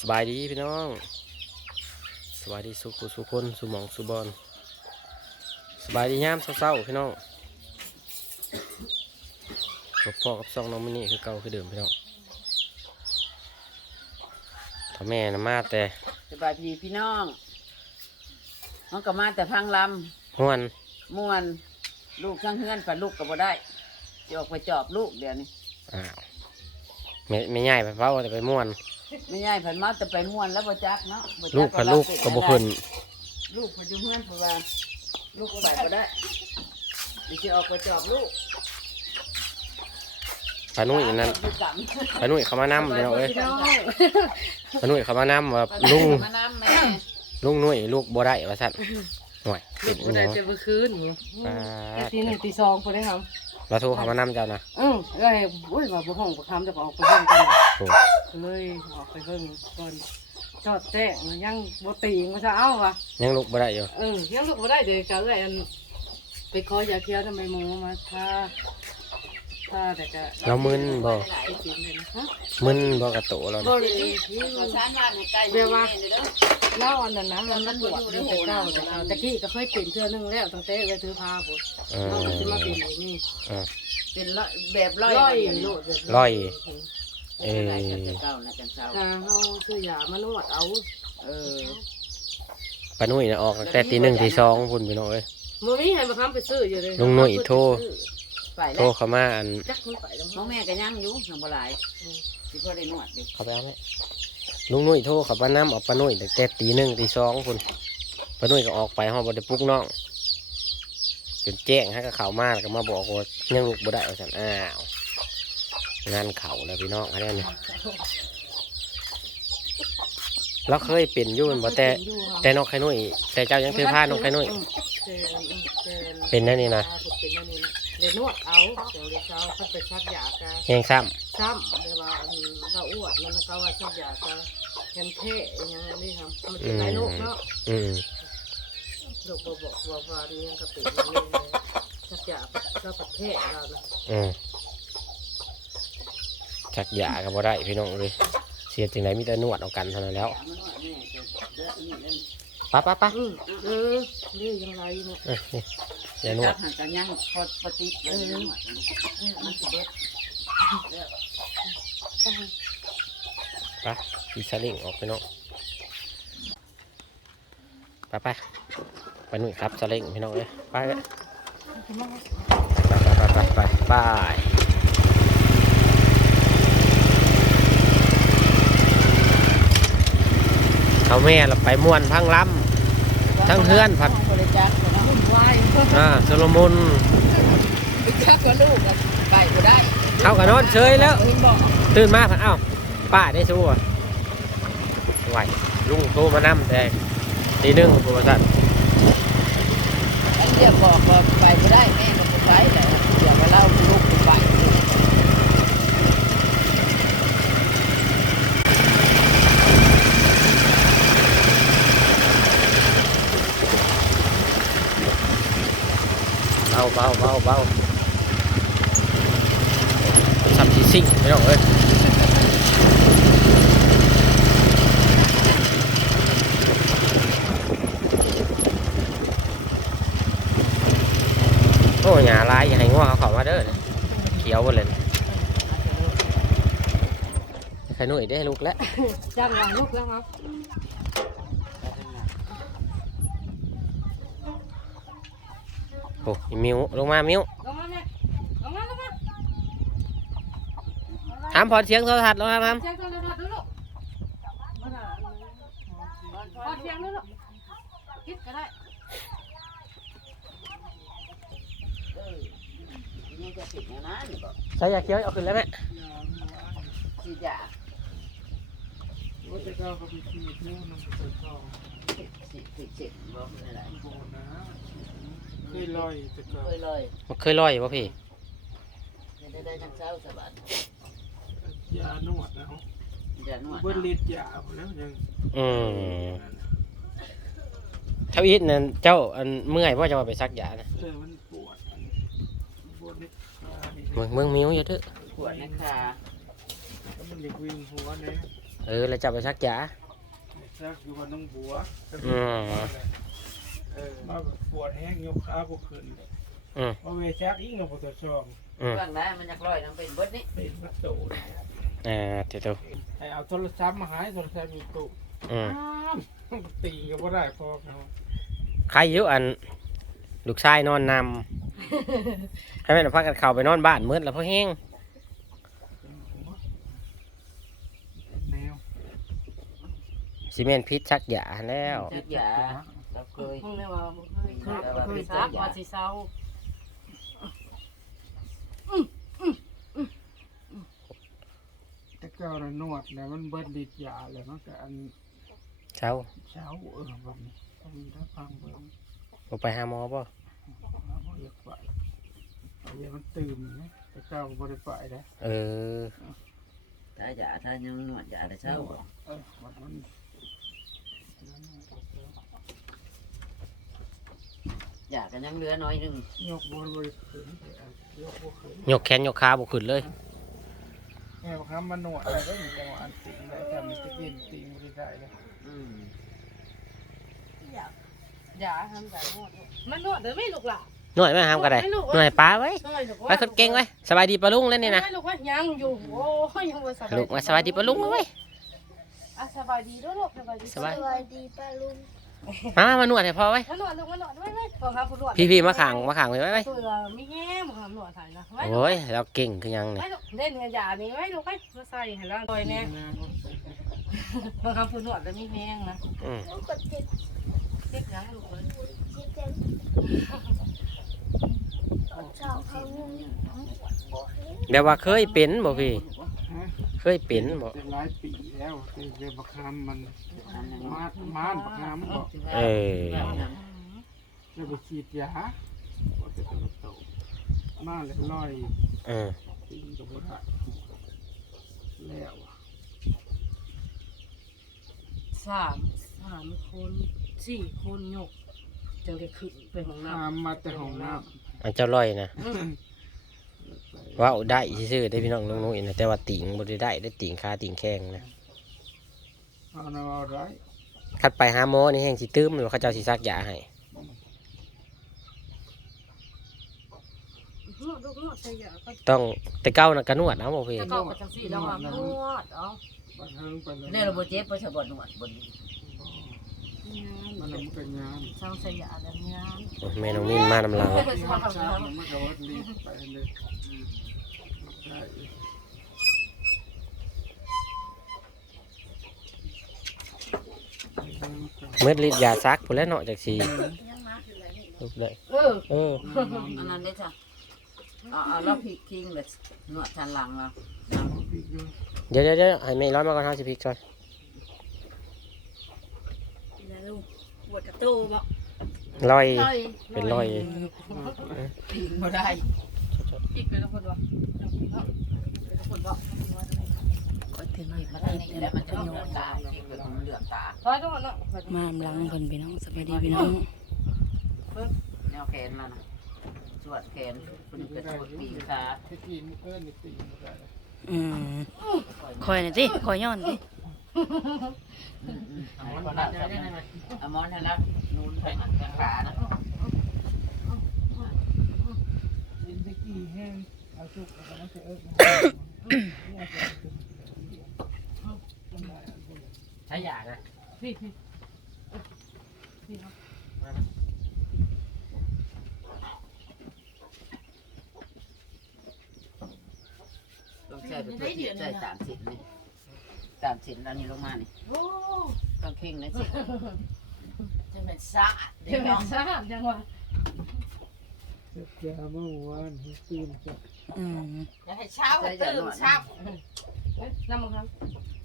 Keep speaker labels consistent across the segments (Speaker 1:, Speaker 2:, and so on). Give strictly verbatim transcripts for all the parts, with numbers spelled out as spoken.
Speaker 1: สบายดีพี่น้องสบายดีสุขสุขคนสุหมองสุบอลสบายดียามเศร้าๆพี่น้องกับพ่อกับซองน้องมินี่คือเก่าคือเดิมพี่น้องพ่อแม่นะมาแต่
Speaker 2: สบายดีพี่น้องน้องก็มาแต่พังล
Speaker 1: ำม่วน
Speaker 2: ำม่วนลูกทั้งเฮือนฝันลูกก็บ่ได้จะออกไปจอบลูกเดี๋ยวนี้
Speaker 1: อ้าวไม่ไม่ง่ายไปเฝ้าแต่ไปม่วน
Speaker 2: ไม่ง่ายผันมาแต่ไปม่วนแล้วบ่จักเนาะ
Speaker 1: ลูกกับลูกก็บ่ขึ้น
Speaker 2: ลูกผันอยู่เฮือนเพราะว่าลูกก็ไปบ่ได้เดี๋ยวจะออกไปจอบลูก
Speaker 1: ปานุ่ยนั่นปานุ่ยเขามานำพี่น้องเอ้ยปานุ่ยเขามานำว่าลุงลุงนุ่ยลูกบ่ได้ว่าสั่นหน่อยเป็น
Speaker 3: บ่ได้แต่เมื่อคืนนี่ตีหนึ่งตีสองพอได้ครับ
Speaker 1: เราโทรเขามานำเจ้านะ
Speaker 3: อือแล้วให้โอ้ยว่าบ่ห้องบ่คำจะออกไปเพิ่นกันเลยออกไปเพิ่นก่อนจอดแจ้งยังบ่ตีงว่าจะเอาว่ะ
Speaker 1: ยังลูกบ่ได้อยู่
Speaker 3: เออยังลูกบ่ได้เด้ก็เลยอันไปขอยาเคี้ยวทำไมหมูมาทาทาแต่ก็
Speaker 1: เรามึนบ่มึนบ่กระโตเรา
Speaker 3: บ่เลยเขาชานบ้านให้ใกล้เดี๋ยวว่าแล้วอันนั้นนะมันมันปวดอยู่แต่เก่าแต่เก่าตะกี้ก็เคยเป็นเทื่อนึงแล้วตั้งแต่เลยถือพาพุ่นเราก็สิมาเป็นนี่
Speaker 2: เป็นแบบร้อย
Speaker 3: ร้อย
Speaker 1: ร้อย
Speaker 2: เออเก่านะกันเช้า
Speaker 3: ถ้าเฮาซื้อยามานวดเอา
Speaker 2: เออ
Speaker 1: ปานุ่ยน่ะออกแต่ตีหนึ่งตีสองพุ่นพี่น้องเอ้ย
Speaker 3: มื้อนี้ให้มาค้ำไปซื้ออยู่เลย
Speaker 1: ลุงนุ่ยโทรโทรเข้ามาอัน
Speaker 2: น้องแม่ก็ยังอยู่ยังบ่หลายสิพอได้นวดอยู่
Speaker 1: เขาไปเอาไหมลุงนุ่ยโทรเข้ามาน้ำออกปานุ่ยแต่ตีหนึ่งตีสองพุ่นปานุ่ยก็ออกไปห้องบ่ได้ปลุกน้องจนแจ้งให้กับเขามาแล้วก็มาบอกว่ายังลูกบ่ได้ว่าซั่นอ้าวงานเข่าแล้วพี่น้องอะไรเนี่ยเราเคยเป็นยุ่นบ่แต่แต่น้องไข่นุ่ยแต่เจ้ายังถือผ้าน้องไข่นุ่ยเป็นนั่นนี่นะ
Speaker 3: เดี๋ยวนวดเอาเดี๋ยวเดี๋ยวเช้าเขาไปซักยากัน
Speaker 1: แห้งซ้
Speaker 3: ำซ้ำเดี๋ยวว่าเราอ้วนแล้วก็ว่าซักยากันแคนเทะอย่างนี้ครับมันเป็นไรลูกเนาะ
Speaker 1: อืม
Speaker 3: ลูกบอกบอกว่านี่ยังกระปิดซักยาซักประเทศเราเนาะ
Speaker 1: อืมชักยาก็บ่ได้พี่น้องเลยเสียจริงไหนมีแต่นวดเอากันเท่านั้นแล้วปั๊บปั๊บปั๊บ
Speaker 3: เออเรื่องยังไรเนาะ
Speaker 1: อย่านวด
Speaker 2: กันยังพอปฏิเออมันสิเบิด
Speaker 1: ไปอีสลิงออกไปน้องไปไปไปหนุ่ยครับสลิงพี่น้องเลยไปไปไปไปไปเขาแม่เราไปม่วนพังล้ำทั้งเฮือนผัดอ่าโซโลมอน
Speaker 2: ไปจักกับลูกไปก็ได้
Speaker 1: เอากับนอนเฉยแล้วตื่นมาผัดเอ้าป้าได้สู้อ่ะไหวลุงโทรมานั่มแต่ตีหนึ่งของบริษัท
Speaker 2: อันเดียวบอกว่าไปก็ได้แม่ก็ไปแหละเดี๋ยวมาเล่าลูกไป
Speaker 1: เบาเบาเบาเบาสับสีซิ่งไม่ต้องเอ้ยโอ้ยหาลายอย่าให้ง้อเขาเขามาเด้อเขียวหมดเลยใครหนุ่ยได้ลูกแล้ว
Speaker 3: จังหวะลูกแล้วครับ
Speaker 1: โอ้ยมิวลงมามิว
Speaker 3: ลงมาแม่ลงมาลงมา
Speaker 1: ทำพอเสียงโทรทัศน์ลงมาทำ
Speaker 3: เสียงโทรทัศน์ดูลูกพอเสียงดูลูกคิดก็ได้
Speaker 1: ใส่ยาเขียวเอาขึ้นแล้วแม่
Speaker 2: ฉีดยา
Speaker 3: ว่าจะเข้ากับพี่พี่นู่นมันจะเข้า
Speaker 2: ฉีดฉีดฉีดบอกไม่ได้
Speaker 3: เคยลอยแต่ก็
Speaker 2: เคยลอย
Speaker 1: มันเคยลอยป่ะพี่
Speaker 2: ได้ได้ทั้งเช้าสบาย
Speaker 3: ยานวดนะเขา
Speaker 2: ยานวด
Speaker 3: เบิ้ลเล็ดยาแล้วยัง
Speaker 1: อืมเท่าอีทนั่นเจ้าอันเมื่อยว่าจะมาไปซักยานะ
Speaker 3: เออมันปวดปวดในขา
Speaker 1: เมืองเมืองมิ้วอยู่เถอะ
Speaker 2: ปวดในขา
Speaker 3: มันอยากวิ่งหัวเนี่ย
Speaker 1: เออแล้วจะไปชักยา
Speaker 4: ซักอยู่กับน้องบัว
Speaker 1: อืม
Speaker 4: เออมาแบบปวดแห้งยกขาบ่ขึ้น
Speaker 1: อืม
Speaker 4: มาเวชักอีกเนาะบ่ตัวช่อง
Speaker 1: อืม
Speaker 2: เรื่องได้มันอยากลอยน้ำเป็นเบิดนี่
Speaker 4: เป็นวัดโต
Speaker 1: อ่าเดี๋ยวดู
Speaker 4: ให้เอาโทรศัพท์มาหายโทรศัพท์อยู่ตู้
Speaker 1: อืม
Speaker 4: อ้าวตีก็บ่ได้พอเขา
Speaker 1: ใครอยู่อันลูกชายนอนนำให้แม่นพักกันเข้าไปนอนบ้านมืดแล้วพอแห้ง
Speaker 4: แนว
Speaker 1: ซีเมนต์พิษชักยาแล้ว
Speaker 2: จักยาเราเคย
Speaker 3: มึงเลยว่าบ่เคยซักบ่เคยซักว่าสิเศร้า
Speaker 4: แต่เก่าน่ะนวดแล้วมันเบิดฤทธิ์ยาแล้วมันก็อัน
Speaker 1: เช้า
Speaker 4: เช้าเออบัดนี้ต้องมีได้ฟังเบิ่ง
Speaker 1: บ่ไปหาหมอป่ะ
Speaker 4: เราบ่อยากไปเอาเดี๋ยวมันตื่นนะแต่เก่าก็บ่ได้ไปนะ
Speaker 1: เออ
Speaker 2: ถ้ายาถ้ายังนวดยาได้เช้า
Speaker 4: เออบัดมัน
Speaker 2: ยาก็ยังเหลือน้อยหนึง
Speaker 4: ยกบ่บ่ได้ขึ้นยกบ่ขึ้น
Speaker 1: ยกแขนยกขาบ่ขึ้นเลย
Speaker 4: แม่บอกครับมันหนวดอะไรก็มีจังหวะอันติงได้แต่มันจะกินติงไม่ได้เลย
Speaker 2: อืม
Speaker 3: อย่าทำใส่นวดมันนวดเด้อไม่ลูกหล่ะ
Speaker 1: หน่วยไหมห้ามก็ได้หน่วยป้าไว้
Speaker 3: เฮ้ยลูก
Speaker 1: ไปคนเก่งไว้สบายดีปะลุงเล่นนี่นะ
Speaker 3: ลูกว่ายังอยู่โอ้ยยังบ่สบาย
Speaker 1: ลูกมาสบายดีปะลุงไว้
Speaker 3: อ่ะสบายดีด้วยลูกสบายดี
Speaker 1: สบาย
Speaker 5: สวัสดีป้าลุง
Speaker 1: มามามาหนวดให้พ่อไว้
Speaker 3: มานวดลูกมานวดด้วยไหมพอครับผู้นวด
Speaker 1: พี่พี่มาขังมาขังไว้ไว้ไว้
Speaker 3: ตัวมีแง่มาหนวดใส่นะไว้
Speaker 1: โอ้ยเราเก่งคือยังเนี่ย
Speaker 3: ไว้ลูกเล่นเงินยานี่ไว้ลูกไว้มาใส่ให้แล้วต่อยแน่พอครับผู้นวดแล้วมีแห้งนะ
Speaker 1: อืม
Speaker 5: ลูกกดจิบ
Speaker 3: เจ็บยังลูกเลย
Speaker 5: จิบเต็มกดเช้าเขานุ่ม
Speaker 1: เดี๋ยวว่าเคยเป็นบ่พี่
Speaker 4: ฮะ
Speaker 1: เคยเป็นบ่
Speaker 4: เป็นหลายปีแล้วแต่เดี๋ยวบักคำมันมาดมานบักคำบอก
Speaker 1: เออ
Speaker 4: จะไปฉีดยาบอกจะเป็นโตมาเลยลอย
Speaker 1: เออ
Speaker 4: ติงกับบ่ได้แล้วอะ
Speaker 3: สามสามคนสี่คนหยกจังได้ขึ้นไปของน้
Speaker 4: ตามมาแต่ห้องน้
Speaker 1: อันเจ้าลอยนะ
Speaker 4: ำ
Speaker 1: ว้าวได้ซื่อๆได้พี่น้องน้องนุ้ยนะแต่ว่าติ่งบ่ได้ได้ได้ติ่งขาติ่งแข้งนะ
Speaker 4: เอาหน่าเอาไร
Speaker 1: คัดไปหาหมอนี่แห้งสิตื้มหรือเขาเจ้าสิซักยาให้
Speaker 3: ำนวดลูกนวดใส่ยาก็
Speaker 1: ต้องแต่เก้านะกระนวดเอาบ่พี่
Speaker 3: จะเข้ากับจังสี่แล้วว่านวดเอา
Speaker 4: บัดเทิงไปเลย
Speaker 2: นี่เราบ่เจ็บบ่ใช่บ่นวดบ่ดี
Speaker 4: มันน่ะมันก็งาน
Speaker 3: ช่างใส่ยาแล้วงาน
Speaker 1: โอ้ยแม่น้องมินมานำเรา
Speaker 4: ที่ห้องเช้ามันก็วัดลีไปเลยได้
Speaker 1: เมื่อฤทธิ์ยาซักพุ่นแล้วเนาะจากสีรูปได้
Speaker 3: เออ
Speaker 1: เออ
Speaker 2: อันนั้นได้จ้ะเอาเอาเราพลิกคิงแบบนวดทันหลังเรา
Speaker 1: เดี๋ยวเดี๋ยวเดี๋ยวให้แม่ร้อยมาก่อนเฮาสิพริกก่อน
Speaker 3: ปวดกระตูบ่
Speaker 1: ลอย เป็นรอย
Speaker 2: พิงบ่ได้
Speaker 3: อีกเป็นคนบ่เป็นคนบ่
Speaker 2: ก็ถึงนี่มาทางนี้แล้วมันจะโยนตาพิงแบบเหลือกตา
Speaker 3: ถอยต้องเนาะ
Speaker 6: มามหลังเพิ่นพี่น้องสบายดีพี่น้อง
Speaker 2: แนวแขนมันน่ะสวดแขนคุณก็สวดปีกขา
Speaker 4: ที่กินเอิ้นนี่ตีนได้
Speaker 6: อืมคอยหน่อยสิคอยย้อนสิ
Speaker 2: เอามอนทันแล้วเอามอนทันแล้วนูนไปหันกลางขานะ
Speaker 4: กินตะกี้แห้งเอาสุกแล้วก็มันจะเอิ้น
Speaker 1: ใช้ยานะ
Speaker 3: พี่พี่พี่
Speaker 2: ต้องใช้ไปตัวที่ใช้สามสิบนี่สามสิบแล้วนี่ลงมานี่
Speaker 3: โอ้
Speaker 2: ต้องเข่งนะสิจะเป็นสะ
Speaker 3: เดี๋ยวแม่ทราบจังว่า
Speaker 4: เจ็บยาเมื่อวานให้ตื่นจาก
Speaker 6: อืม
Speaker 2: จะให้เช้าตื่นเช้า
Speaker 3: น้ำมันครับ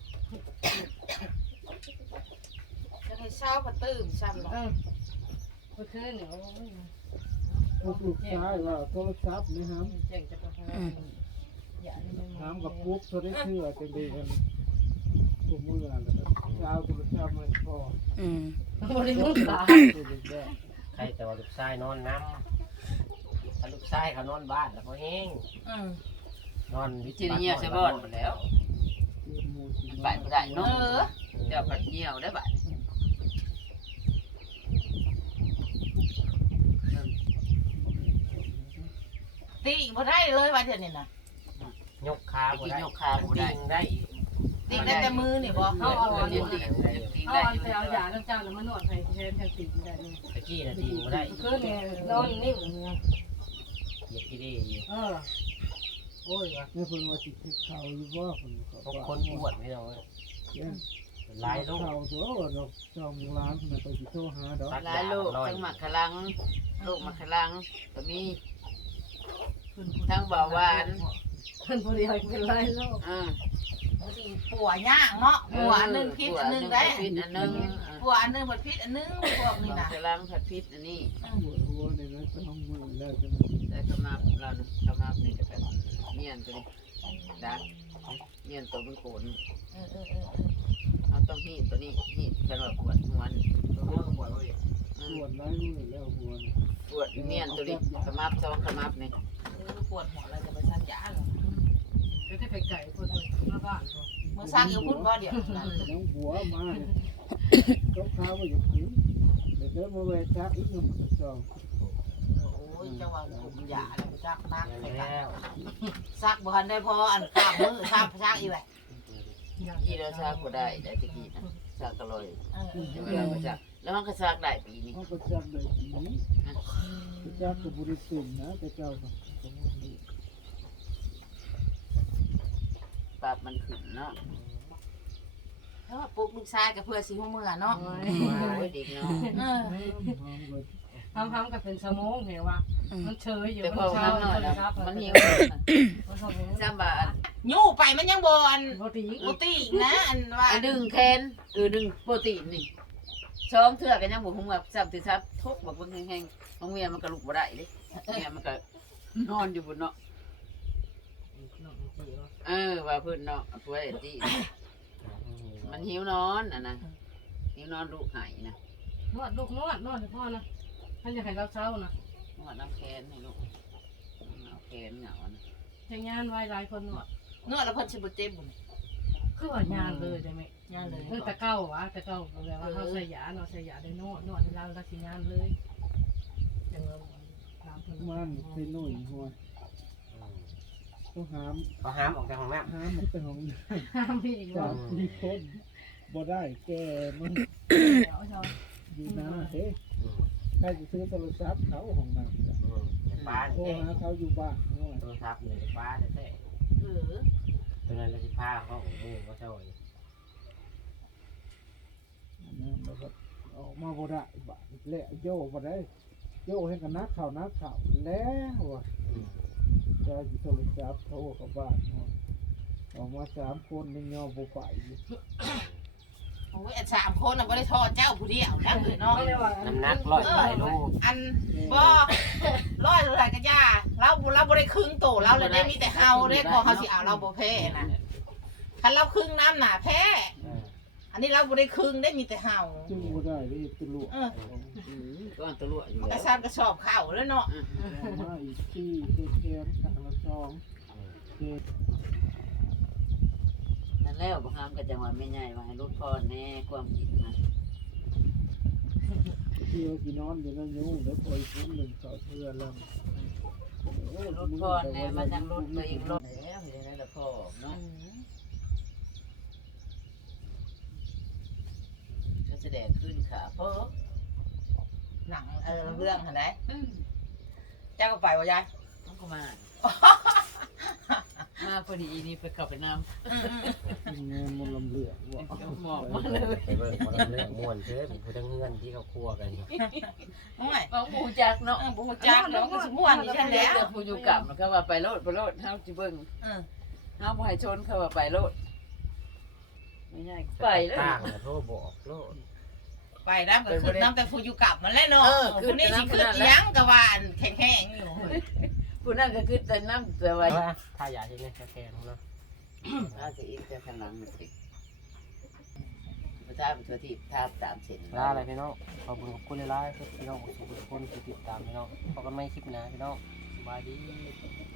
Speaker 3: จะให้เช้าก็ตื่นซ้ำเนาะเมื่อคืนเนี่ย
Speaker 4: ผู้ปลูกซ้ายว่าโทรศัพท์นะครับ
Speaker 3: เจ๋งจะไปทำอย่าให้มัน
Speaker 4: น้ำกับปุ๊บโทรได้เชื่อจังดีกันทุกเมื่อแล้วเช้าโทรศัพท์มันพอ
Speaker 6: อืม
Speaker 3: บริมุขตา
Speaker 4: ตัวเด็กได้
Speaker 1: ใครแต่ว่าลูกชายนอนน้ำถ้าลูกชายเขานอนบ้านแล้วพอแห้ง
Speaker 3: อืม
Speaker 1: นอนวิ
Speaker 2: จีนี่เนี่ยใช่บ่อนหมดแล้ว
Speaker 1: น
Speaker 2: ไปบ่ได้เนาะเดี๋ยวผัดเหี่ยวได้บัดตีบ่ได้เลยว่าเดี๋ยวนี้น่ะ
Speaker 1: ยกขาบ่ได้
Speaker 2: ยกขาบ่ได้
Speaker 1: ติงได้
Speaker 2: ตีได้แต่มือนี่บ่
Speaker 3: เขาเอาอัน
Speaker 2: ตี
Speaker 3: นี้
Speaker 2: ตี
Speaker 3: เขา
Speaker 2: ได้
Speaker 3: เอาไปเอายาน้ำจ้างแล้วมานวดให้แทนแทนติดได้นี่
Speaker 1: ตะกี้น่ะติงบ่ได้
Speaker 3: คือเนี่ยนอนนิ่มเนี่ย
Speaker 1: เหยียบที่ได้อยู่
Speaker 3: เออโอ้ยว่ะ
Speaker 4: เนี่ยคนว่าสิเขาอยู่ว่าคน
Speaker 1: พวกคนปวดไม่เอาเว้ย
Speaker 4: เนี่ย
Speaker 1: หลายโรค
Speaker 4: เขาตัวว่าดอกจอมร้านคนไปสิโทรหาดอก
Speaker 2: หลายโรคทั้งหมักขลังโรคหมักขลังก็มีทั้งเบาหวาน
Speaker 3: เพิ่นผู้เดียวเป็นไรโลก
Speaker 2: อือ
Speaker 7: ปัวย่างเนาะปัวอันหนึงพิษอันหนึงได้
Speaker 2: พิษอันนึง
Speaker 7: ปัวอันหนึงผัดพิษอันหนึงพวกนี้
Speaker 2: หมัก
Speaker 7: นะ
Speaker 2: ขลังผัดพิษอันนี้
Speaker 4: ปวดหัวเนี่ยนะต้องมือแล้วจะ
Speaker 2: แต่ก็มาเราก็มานี่ก็เป็นเนียนตัวนี้ดักเนียนตัวมันโขน
Speaker 7: เออเออเออ
Speaker 2: เอาต้องหีดตัวนี้หีดฉันว่าปวดหัวนี่
Speaker 1: ตัวหัวก็ปวดเลย
Speaker 2: อื
Speaker 4: ป
Speaker 2: ม
Speaker 4: วดร้ายมือแล้วหัว
Speaker 2: ปวดเนียนตัวนี้ขมับสองขมับนี่
Speaker 7: เออปวดหัวเราจะไปซักยาเหรอ
Speaker 3: ก็ได้ไปไก่คนเลยมาบ้านก็
Speaker 7: มือซักอยู่พุ่นบ่เดี๋ยวนั้น
Speaker 4: น้องหัวมาเนี่ยเขาข้าวอยู่คืนเดี๋ยวเดินมาแวะชักอีกหนึ่งจอง
Speaker 7: โอ้ยจังหวะผมยาแล้วซักนักไปกัน
Speaker 1: แล้ว
Speaker 7: ซักบ่ทันได้พออันข้ามมือซักซักอีกแหละ
Speaker 2: กี่เราซากก็ได้ได้ตะกี้นะซากก็ลอย
Speaker 7: เออเออ
Speaker 2: เดี๋ยวเราก็ซากแล้วมันก็ซากได้ปีนี้
Speaker 4: เขาก็จับเลยทีนี้จับกับบริสุทธิ์นะแต่เจ้า
Speaker 2: ปรับมันขึ้นเนาะ
Speaker 7: เพราะว่าปลุกลูกชายก็เพื่อสิหัวมือเนาะ
Speaker 2: โอ้ยเด็กเนาะ
Speaker 7: เออ
Speaker 3: ทำทำกับเป็นสมองเหรอวะมันเฉยอยู่
Speaker 2: แต่พ
Speaker 3: มั
Speaker 2: อน
Speaker 3: เช้า
Speaker 2: ทำหน่อย
Speaker 3: มัน
Speaker 2: แล้ว
Speaker 3: รับ
Speaker 2: มัน
Speaker 3: เหี่
Speaker 2: หิ
Speaker 3: ยว
Speaker 2: ว
Speaker 3: มันชอบเนี้ย
Speaker 2: จำบา
Speaker 7: ยู่ไปมันยังบ่อัน
Speaker 3: ปกติ
Speaker 7: อุติอีกนะอันว่า
Speaker 2: อันดึงแคนเออดึงโปรตีนนี่ช้องเถื่อกันยังบุกหงแบบจับติดซับทุกแบบเบิ่งแห้งๆน้องเมียมันก็ลุกบ่ได้เด้เมียมันก็นอนอยู่บนเนาะเออว่าเพิ่นเนาะป่วยติมันหิวนอนอ่ะนะหิวนอนลูกหายนะ
Speaker 3: นวดลูกนวดนวดให้พ่อนะท่านจะให้เราเช้านะ
Speaker 2: นวดน้ำแคนให้ลูกเอาแคนเหงานะ
Speaker 3: อย่างงานไว้หลายคนนวด
Speaker 7: เนื้อแล้วเพิ่นสิบ่เจ็บบ่
Speaker 3: คือว่างานเลยใช่ไหม
Speaker 7: งานเลย
Speaker 3: เออแต่เก้าวะแต่เก้าแบบว่าเขาใส่ยาเนาะใส่ยาได้นวดนวดให้เราเราสิงานเลยอย่างเราถามเพิ่น
Speaker 4: มันเป็นหนุ่ยหัวต้องหาม
Speaker 1: เขาห้ามออกจากห้องน้
Speaker 4: หามมันเป็นของ
Speaker 3: ห้ามพี่อีก
Speaker 4: จา
Speaker 3: ว่าก
Speaker 4: ที่คนบ่ได้แกมัน
Speaker 3: เดี๋ยวชอบ
Speaker 4: อยู่นะเฮ้ใครจะซื้อโทรศัพท์เขาของนาง
Speaker 1: ำอืมในป้า
Speaker 4: โทร
Speaker 1: เนี่ย
Speaker 4: หาเขาอยู่บ้านเนาะ
Speaker 1: โทรศัพท์ในป้าแท้
Speaker 7: เออ
Speaker 1: ๆตัวนั้นเราจะพาเขาของมูก็เจ้าอยู่
Speaker 4: นะแล้วก็ออกมาบ่ได้บ้านและโยบ่ได้โยให้กันนักข่าวนักข่าวแล้วว่ะ
Speaker 1: อืม
Speaker 4: จะอยู่โทรศัพท์เขาเข้าบ้านเนาะออกมาสามคนยังยอมบ่ไปอยู่
Speaker 7: โอ้ยอันสามคนน่ะบ่ได้ทอดเจ้าผู้เดียวนะเออเนาะ
Speaker 3: ไม่ได้ว่า
Speaker 1: น้ำหนักร้อยไปโล
Speaker 7: อันบ่ร้อยเท่าไหร่ก็ย่าเราบ่เราบ่ได้ครึ่งโตเราเลยได้มีแต่เฮาเด้ก็เฮาสิเอาเราบ่แพ้นะคันเราครึ่งน้ำหนาแพ้
Speaker 1: เออ
Speaker 7: อันนี้เราบ่ได้ครึ่งได้มีแต่เฮา
Speaker 4: จึงบ่ได้เลยตะลุ
Speaker 7: เออ
Speaker 2: อืมก็อันตะลุ่อยู่
Speaker 7: มัน
Speaker 2: แล้
Speaker 7: ก็
Speaker 2: ว
Speaker 7: ซานกระสอบข้าวแล้วเนาะ
Speaker 4: มาอีกที่เทแคนทางละสองเท
Speaker 2: นั่นแล้วบ่ห้ามก็จังว่าไม่ใหญ่ว่าให้ลดพรแน่ความคิดนะ
Speaker 4: ที่ว่าสินอนอยู่นั่นอยู่แล้วคอยฟุ้งหนึ่งต่อเพื่อแล้ว
Speaker 2: ลดพรแน่มาจังลดตัวเองลดแล้วเฮ็ดให้ละพอเนาะก็แสดงขึ้นขาเพราะ
Speaker 7: หนังเออเรื่องหั่นได้เจ้าก็ไปบ่ยาย
Speaker 2: ต้องก็มา มาพอดีนี่ไปเข้าไปน้ำ
Speaker 4: กินเงินมันลำเหลืองว่ะ
Speaker 2: หมอกมาเลย
Speaker 1: ไปเบิ่งคนเรื่องม่วนเด้อมีผู้ทั้งเงื่อนที่เขาคั่วกันอยู่
Speaker 7: โอ้ย
Speaker 2: ของผู้จักเนาะ
Speaker 7: เออบ่ฮู้จักเนาะก็สิม่วนนี่แท้แล้ว
Speaker 2: แต่ผู้อยู่กับมันก็ว่าไปโลดไปโลดเฮาสิเบิ่ง
Speaker 7: เออ
Speaker 2: เฮาบ่ให้ชนเขาว่าไปโลดไม่ใช่ไปเลย
Speaker 1: ต่างนะโทรบอกโลด
Speaker 7: ไปนำก็คือน้ำแต่ผู้อยู่กลับมันแหละเนาะ
Speaker 2: เออ
Speaker 7: ผู้นี้สิคืออีหยังก็ว่าอันแข็งๆอยู่
Speaker 2: ผู้นั้นก็คือแต่น้ำแต่ว่า
Speaker 1: ถ้าอยากจะเล่นแค่ๆเนาะ
Speaker 2: อาจจะอีกแต่ข้างหลังมันสิประชาชนที่ทาบตามเส้น
Speaker 1: ลาอะไรพี่น้องขอบคุณขอบคุณหลายๆพี่น้องทุกคนที่ติดตามพี่น้องพบกันใหม่คลิปหน้าพี่น้องสบายดี